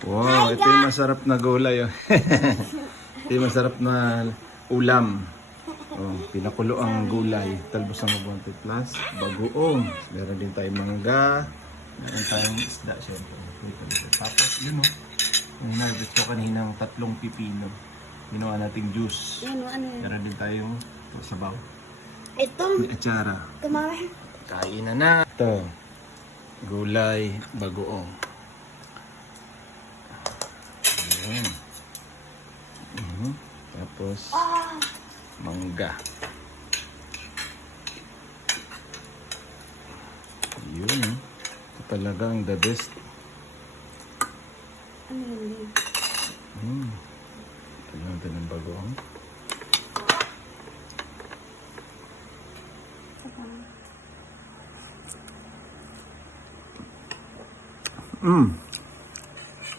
Wow, ito yung masarap na gulay. Oh. Ito yung masarap na ulam. Oh, pinakulo ang gulay. Talbos ng Abante Plus. Bagoong. Meron din tayong mangga. Meron tayong isda, syempre. Tapos, yun o. Yung hinarvest ko kaninang 3 pipino. Ginawa nating juice. Ano yun? Meron din tayong sabaw. Ito. May atsara. Tumawin. Kain na. Ito. Gulay, bagoong. Ayan. Tapos, mangga. Yun. Ito talagang the best. Ano yun? Ito lang din ang bagoong.